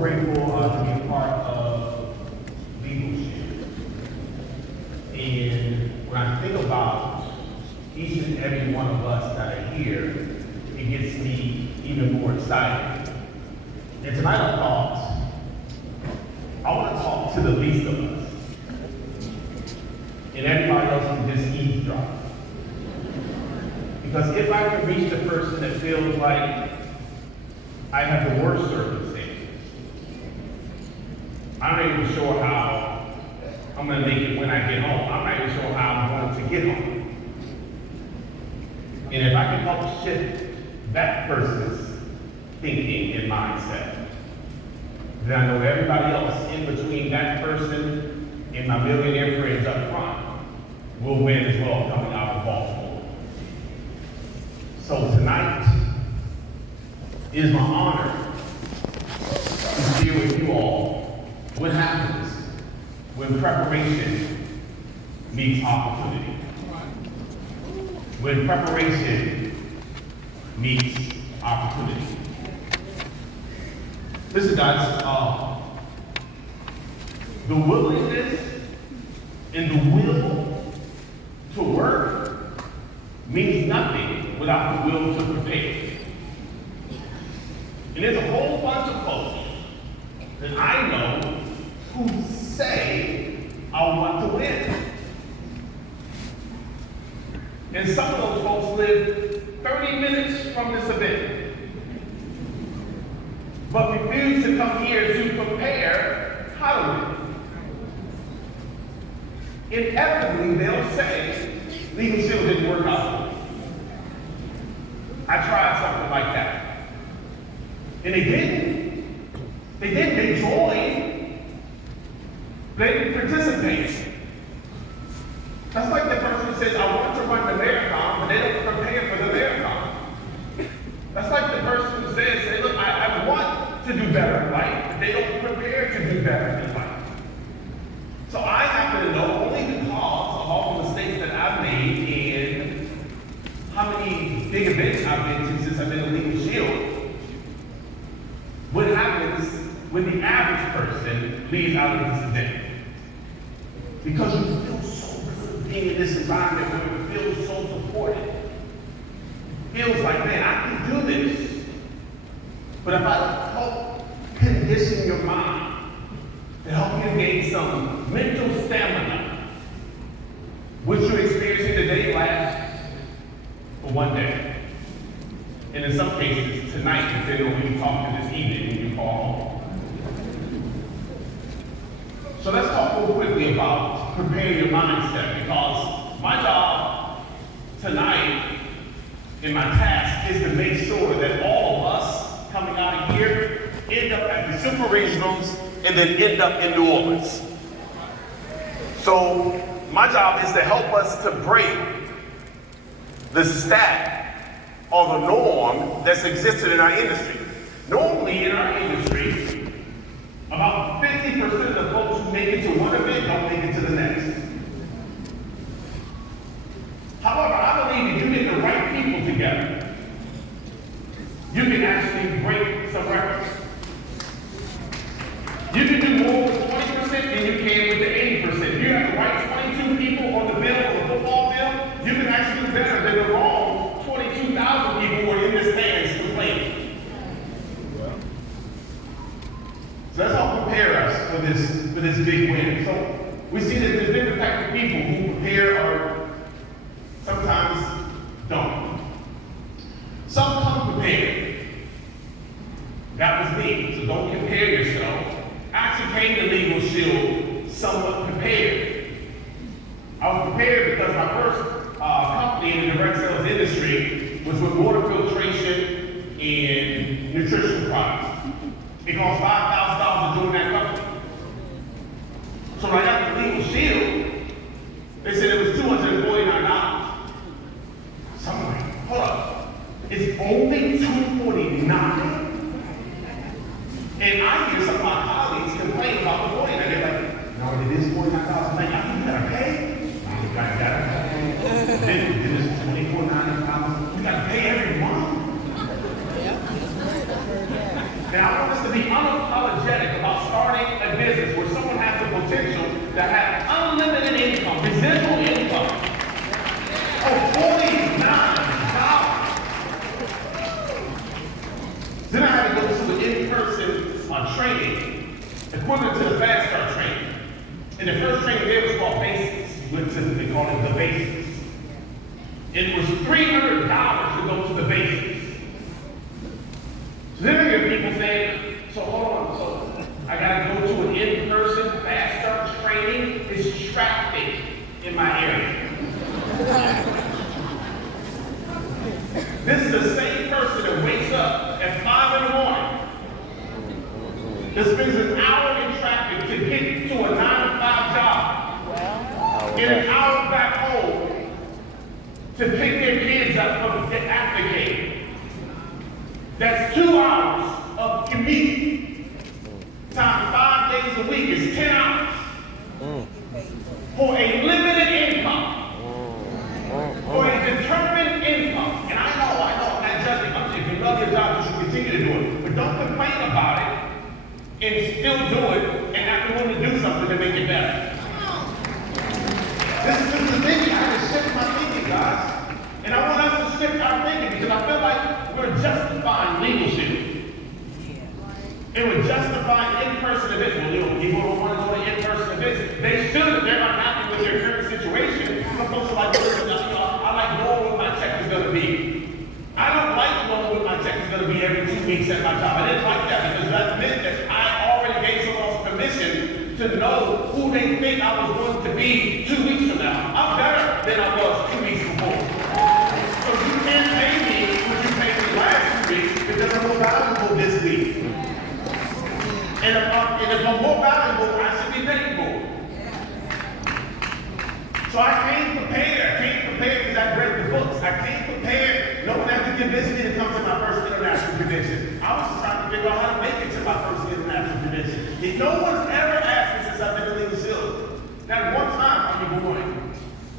grateful to be a part of leadership. And when I think about each and every one of us that are here, it gets me even more excited. And tonight I want to talk to the least of us. And everybody else can just eavesdrop. Because if I can reach the person that feels like I have the worst circumstances, I'm not even sure how I'm going to make it when I get home. I'm not even sure how I'm going to get home. And if I can help shift that person's thinking and mindset, then I know everybody else in between that person and my millionaire friends up front will win as well coming out of Baltimore. So tonight it is my honor to share with you all what happens when preparation meets opportunity. When preparation meets opportunity. Listen, guys, the willingness and the will to work means nothing without the will to prepare. And there's a whole bunch of folks that I know who say, I want to win. And some of those folks live 30 minutes from this event, but refuse to come here to prepare how to win. Inevitably, they'll say, Legal Shield didn't work out for me. I tried something like that. And they didn't. They didn't. They joined. They didn't participate. That's like the person who says, I want to run the marathon, but they don't prepare for the marathon. That's like the person who says, hey, look, I want to do better in life, but they don't prepare to do better in life. So I happen to know only because of all the mistakes that I've made and how many big events I've been to since I've been in Legal Shield. What happens when the average person leaves out of this event? Because you feel so good being in this environment where you feel so supported. Feels like, man, I can do this. But if I don't help condition your mind, to help you gain some mental stamina, what you're experiencing today lasts for one day. And in some cases, tonight, depending on who you talk to this evening when you call home. So let's talk real quickly about preparing your mindset, because my job tonight and my task is to make sure that all of us coming out of here end up at the super regionals and then end up in New Orleans. So my job is to help us to break the stat or the norm that's existed in our industry. Normally in our industry, about 50% of the folks who make it to one event don't make it to the next. However, I believe if you get the right people together, you can actually break some records. You can do more with 20% than you can with the 80%. If you have the right 22 people on the field, on the football field, you can actually do better than the wrong 22,000 people who are in the stands complaining. So that's all prepare us for this big win. So we see that there's different types of people who prepare or sometimes don't. Some come prepared. That was me. So don't compare yourself. I actually came to Legal Shield somewhat prepared. I was prepared because my first company in the direct sales industry was with water filtration and nutritional products. It cost $5,000 to join that company. So when I got to Legal Shield, they said it was $249. So I'm like, hold up, it's only $249? And I hear some of my colleagues complain about the $49. They're like, no, it is $49. I'm like, I think you gotta pay. You gotta pay. Then this is $24.90. You gotta pay every month. Now I want us to be unapologetic that have unlimited income, residual income of $49. Then I had to go to an in-person training, equivalent to the fast start training. And the first training there was called basics. They call it the basics. It was $300 to go to the basics. So then I hear people saying, so hold on, so I gotta go to an in-person fast start training? It's traffic in my area. This is the same person that wakes up at 5 in the morning, that spends an hour in traffic to get to a 9-to-5 job, get an hour back home to pick their kids up from the aftercare. That's 2 hours of commute. Times 5 days a week is 10 hours. For a limited income. For a determined income. And I know, I'm not judging. If you love your job, you should continue to do it. But don't complain about it and still do it and not be willing to do something to make it better. This is the thinking. I had to shift my thinking, guys. And I want us to shift our thinking because I feel like we're justifying leadership. And we're justifying in-person events. Well, people don't want to go to in-person events. They should if they're not happy with their current situation. Some folks are like, I like knowing what my check is going to be. I don't like knowing what my check is going to be every 2 weeks at my job. I didn't like that because that meant that I already gave someone else permission to know who they think I was going to be 2 weeks from now. I'm better than I was 2 weeks before. So you can't pay me what you paid me last 2 weeks because I'm more valuable this week. And if I'm more valuable, I should be paid more. So I came prepared. I came prepared because I read the books. I came prepared. No one had to convince me to come to my first international convention. I was just trying to figure out how to make it to my first international convention. If no one's ever asked me since I've been to Legal Shield, not one time are you going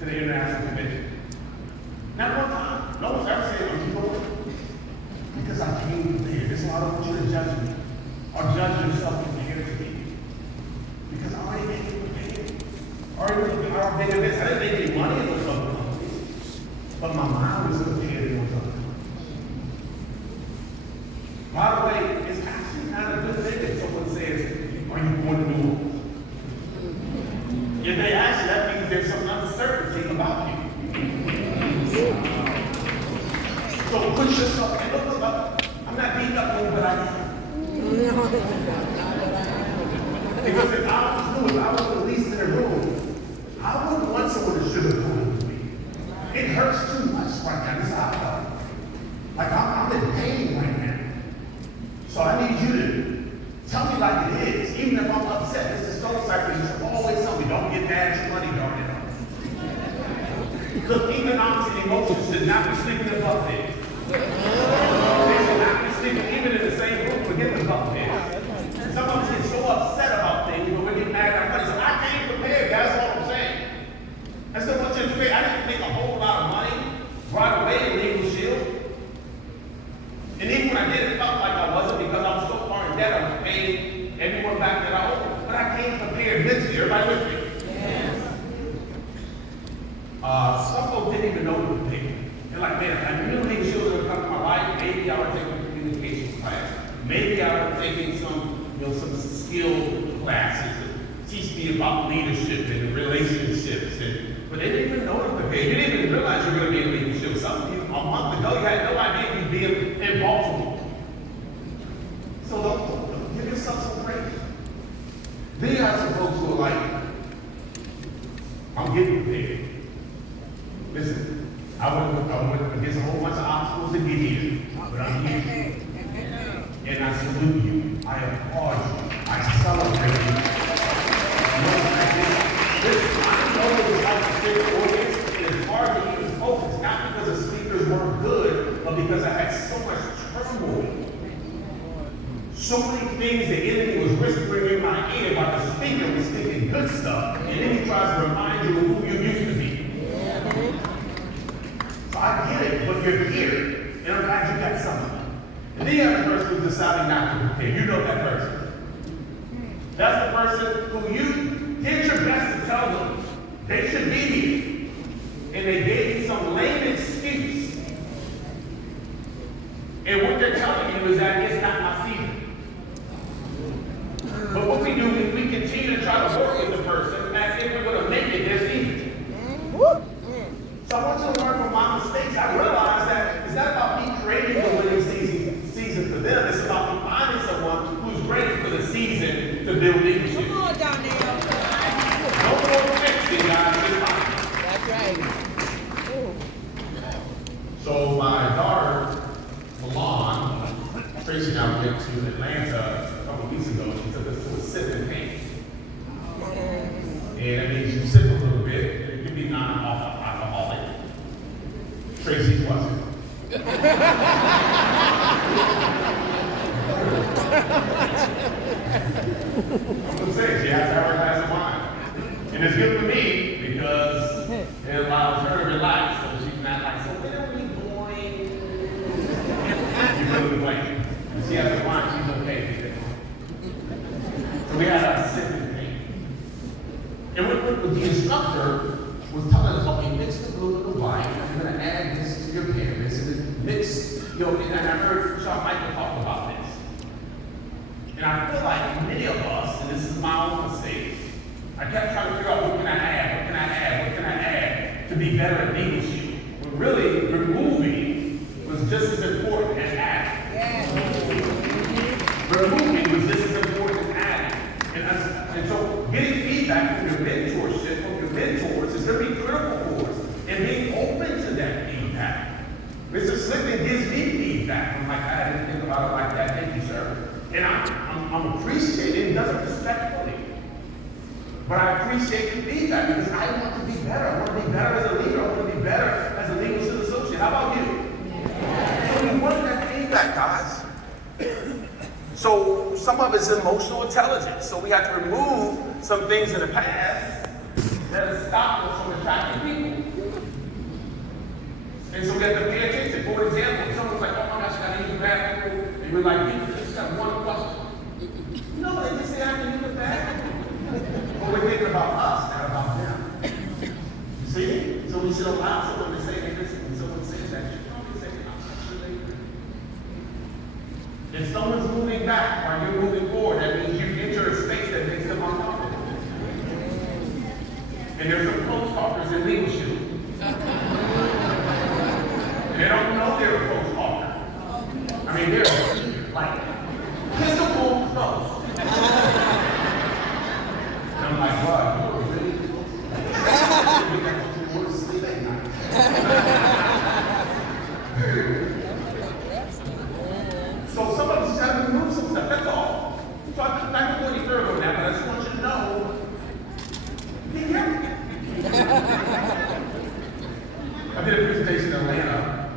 to the international convention? Not one time. No one's ever said, are you going? Because I came prepared. This is why I don't want you to judge me. Or judge yourself compared to me. Because I already made it prepared. I already made this. I didn't make any money in those other companies. But my mind was prepared in those other companies. By the way, it's actually not a good thing that someone says, are you going to New Orleans? If they ask you, that means there's some uncertainty about you. So push yourself and look up. I'm not beating up on you, but I am. Because if I was released in a room, I wouldn't want someone to sugarcoat me. It hurts too much right now. This is how I felt. Like I'm in pain right now. So I need you to tell me like it is. Even if I'm upset, this is so cycle. You should always tell me, don't get mad at your money, darn it. Look, economics and emotions should not be sleeping above there. They should not be sleeping even in the same room. Forget the above there. Some of us get so upset about things when we get mad at our money. So I came prepared, that's all I'm saying. I still want you to pay. I didn't make a whole lot of money right away in Legal Shield. And even when I did, it felt like I wasn't because I was so far in debt, I was paying everyone back that I owed. But I came prepared mentally. Everybody with me? Yes. Some folks didn't even know what to pick. They're like, man, I knew Legal Shield was going to come to my life. Maybe I would take a communications class. Maybe I would take in some skill classes that teach me about leadership and relationships. But they didn't even know to prepare. You didn't even realize you were going to be in leadership. Some of you, a month ago, you had no idea you'd be in Baltimore. So don't give yourself some praise. Then you have some folks who are like, I'm getting prepared. Listen, I went against a whole bunch of obstacles to get here, but I'm here. And I salute you. I applaud you. I celebrate you. Listen, I know it was like a big audience, and it's hard to even focus, not because the speakers weren't good, but because I had so much turmoil. So many things the enemy was whispering in my ear about the speaker was speaking good stuff, and then he tries to remind you of who you used to be. So I get it, but you're here, and I'm glad you got something. And then you have the person who's deciding not to prepare. You know that person. That's the person who you did your best to tell them they should be here, and they gave you some lame excuse, and what they're telling you is that it's not my season. But what we do is we continue to try to work with the person as if we're going to make it their season. So I want you to learn from my mistakes. I realize that it's not about me creating the winning season for them. It's about me finding someone who's ready for the season to build leadership. Come on, Donnell. No more fixing, guys. That's right. So my daughter, Milan, Tracy and I went to Atlanta a couple weeks ago. She took us to a sip and paint. And that means you sip a little bit, and you can be non-alcoholic. Tracy wasn't. I'm going to say, she has to have her glass of wine. And it's good for me because it allows her to relax so she's not like, so when are we going? You really blame. When she has the wine, she's okay with it. So we had a sip and paint. And what the instructor was telling us, okay, mix the blue with the white, and you're going to add this to your canvas, and then mix, and I heard Shawn Michael talk about this. And I feel like many of us, and this is my own mistake, I kept trying to figure out what can I add to be better at leadership. When really, removing was just as important as adding. Removing was just as important as adding. And so getting feedback from your mentorship, from your mentors, is going to be critical for us. And being open to that feedback. Mr. Slickman gives me feedback. I'm like, I didn't think about it like that. Thank you, sir. And I'm appreciating, he does it respectfully. But I appreciate the feedback because I want to be better. I want to be better as a leader. I want to be better as a leadership associate. How about you? Yeah. So we want that feedback, guys. So some of it's emotional intelligence. So we have to remove some things in the past that have stopped us from attracting people. And so we have to pay attention. For example, if someone's like, oh my gosh, I got to use the bathroom. And we're like, people just got one question. No, they just say I can use the bathroom. But we're thinking about us, not about them. See? So we should allow someone to say, hey, listen, when someone says that, you can say, I'm sure they agree. If someone's moving back while you're moving forward, that means you've entered a space that makes them uncomfortable. And there's some close talkers in leadership. They don't know they're a close talker. I mean, they're like physical close. And I'm like, wow, you're really close. You got to go to sleep at night. So some of us just have to remove some stuff, that's all. So I'm not going to go any further on that, but I just want you to know, be careful. I did a presentation in Atlanta,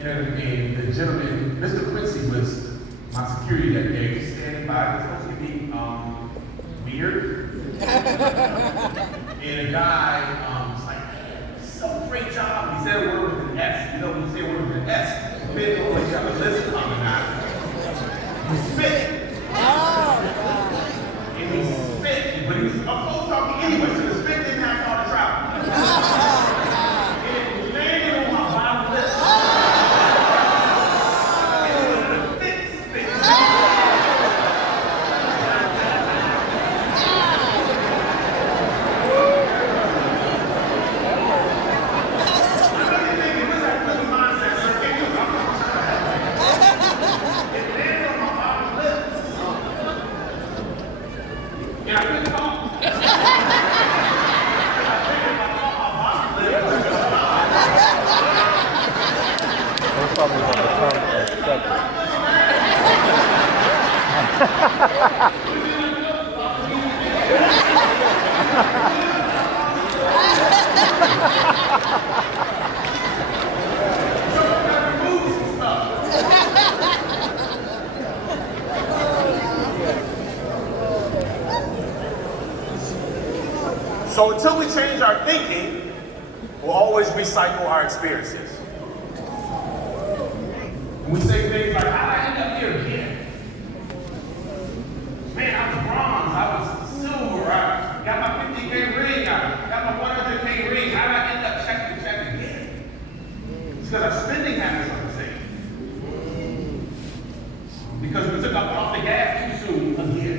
and the gentleman, Mr. Quincy, was my security that day. He was standing by, he was supposed to be weird. And a guy was like, hey, so great job. He said a word with an S. You know, when you say a word with an S, men don't always have a list coming out. He spit. And he spit, but he was supposed talking anyway, so the spit didn't have all the travel. It landed on my bottom lip. And it was a thick spit. Probably want to come and accept So until we change our thinking, we'll always recycle our experiences. And we say things like, how did I end up here again? Man, I was bronze, I was silver, I got because we took off the gas too soon again.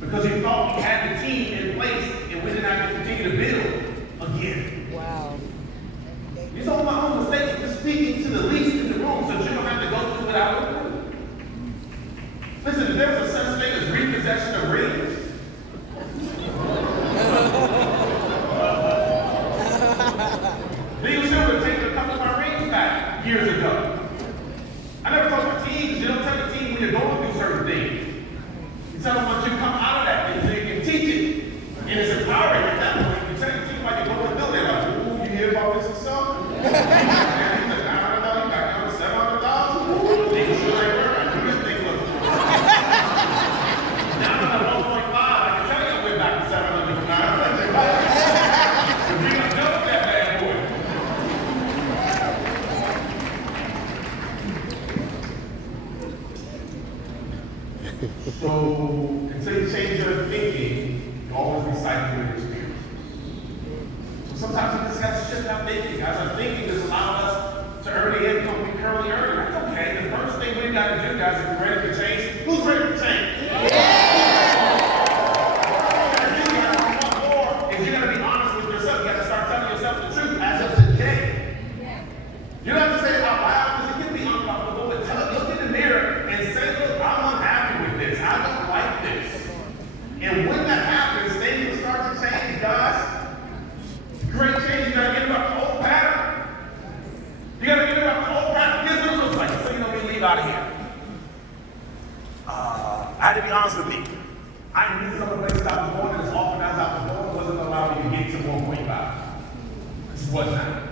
Because we thought we had the team in place and we didn't have to continue to build again. Wow. These are my own mistakes. I'm just speaking to the least in the room so that you don't have to go through what I went through. Listen, if there's a such thing as repossession of rings, Legal Silver would take a couple of my rings back years ago. I never told my team, because you don't tell the team when you're going through certain things. You tell them once you come out of that thing so you can teach it. And it's empowering at that point. You tell the team like you're going to build it. Like, ooh, you hear about this and stuff? He's like, I don't know, you got down to $700. Legal Silver ain't working. I knew this thing was. Now I'm at 1.5. I can tell you I went back to 700 from now. But we don't know that bad boy. So, until you change your thinking, you always recycle your experiences. So sometimes we just have to shift our thinking. Guys, our thinking has allowed us to earn the income we currently earn. That's okay. The first thing we got to do, guys, if we're ready to change, who's ready to change? You're going to be honest with yourself. You got to start telling yourself the truth as of today. You don't have to say it out loud because it can be uncomfortable, but look in the mirror and say, look, I'm unhappy with this. I don't like this. And when that happens, things will start to change, guys. Great change. You got to get about the old pattern. You got to get about the old pattern. Here's what it looks like. So you know we leave out of here. I had to be honest with me. I knew some of the places I was going, and as often as I was going, wasn't allowing me to get to 1.5. This was not.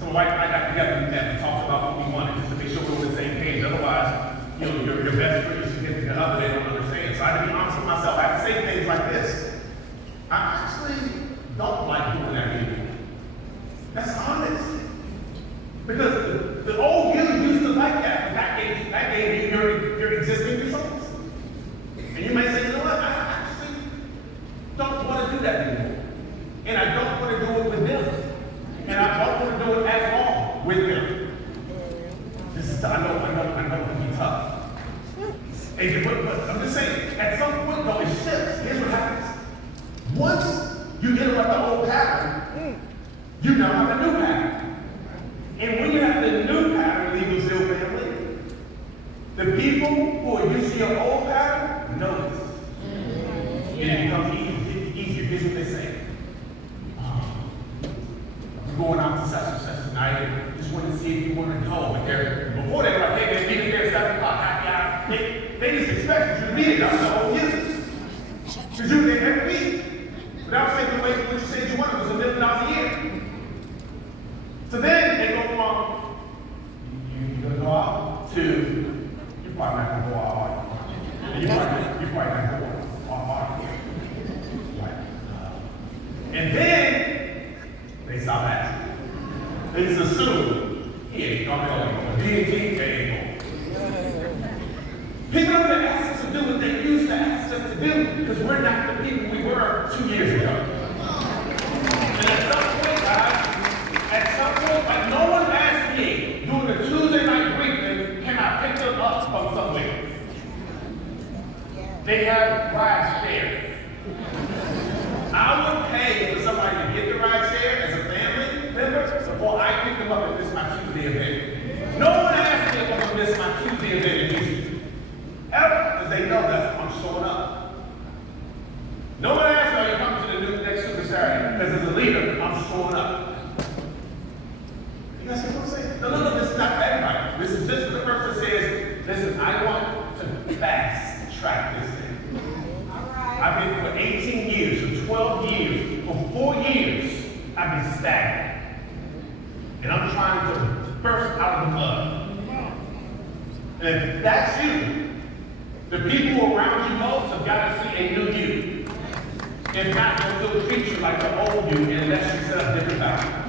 So my wife and I got together and we talked about what we wanted, just to make sure we were on the same page. Otherwise, you know, your best friend, your significant other, they don't understand. So I had to be honest with myself. I had to say things like this. I actually don't like doing that anymore. That's honest. Because the old you used to like that, but that gave you your existing results. And you may say, you know what, I actually don't want to do that anymore. And I don't want to do it with them. And I don't want to do it as long with them. This is, I know it can be tough. But I'm just saying, at some point though, it shifts. Here's what happens. Once you interrupt the old pattern, you now have a new pattern. And when you have the new pattern, Legal Seal family, the people who are used to your old pattern notice. And it becomes easier. Here's what they say. We're going out to such and such tonight. Just want to see if you want to go. But before they were like, hey, they're meeting there at 7 o'clock, happy hour. They just expected you to be there. That was the whole year. Because you were there every week. But I was saying the way what you said you wanted was $1 million a year. So then they go from, you're going to go out to, you're probably not going to go out hard. You're probably not going to go out hard. And then they stop asking. They just assume, he ain't going. D&T, they ain't going. People don't even ask us to do what they used to ask us to do because we're not the people we were 2 years ago. And at some point, guys, like no one asked me during the Tuesday night briefing, can I pick them up from somewhere? They have ride share. I would pay for somebody to get the ride share as a family member before I pick them up and miss my Tuesday event. No one asked me if I'm going to miss my Tuesday event in Houston. Ever, because they know that's when I'm showing up. No one asked me, are you coming to the next Super Saturday? Because as a leader, I'm showing up. You guys see what I'm saying? No, this is not for everybody. This is just for the person that says, listen, I want to fast track this thing. I've been for 18 years, for 12 years, for 4 years, I've been stagnant. And I'm trying to burst out of the mud. And if that's you, the people around you most have got to see a new you. If not, they'll still treat you like the old you unless you set up different boundaries.